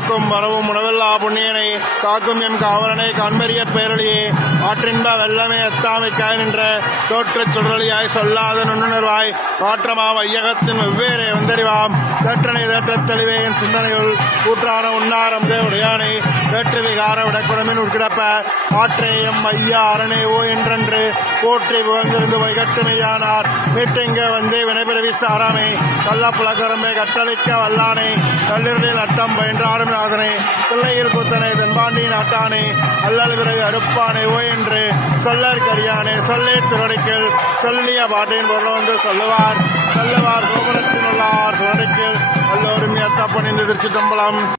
போக்கும் வரவும் உணவெல்லா புண்ணியனை காக்கும் எம் காவலனை காண்பரிய பேரொழியே ஆற்றின்ப வெள்ளமே எத்தாமைக்காய் நின்ற தோற்றச் சுடரொளியாய் சொல்லாத நுண்ணுணர்வாய் மாற்றமா வையகத்தின் வெவ்வேறு வந்தறிவாம் தேற்றனை தேற்றத் தெளிவே என் சிந்தனையுள் கூற்றான உண்ணாரம் தேவடையானை வேற்று விகார விடக்குடமின் உட்கிடப்ப ஆற்றேயம் ஐயா அரணே ஓ என்றென்று போற்றி புகழ்ந்திருந்து வைகட்டுமையானார் மீட்டிங்க வந்தே வினைபிறவி சாராமே கள்ளப்புலகரம்பை கட்டளிக்க வல்லானே கல்லிரலில் அட்டம் பயின்றாரும் நாதனே பிள்ளையில் புத்தனை தென்பாண்டி நாட்டானே அல்லல் பிறகு அறுப்பானே ஓ என்று சொல்லற் கரியானே சொல்லே திருவடிக்கில் சொல்லிய பாட்டின் பொருள் வந்து சொல்லுவார் சோபனத்தினுள்ளார் சுவடிக்கில் எல்லோரும் ஏத்தப்பணிந்து திருச்சிட்டம்பலம்.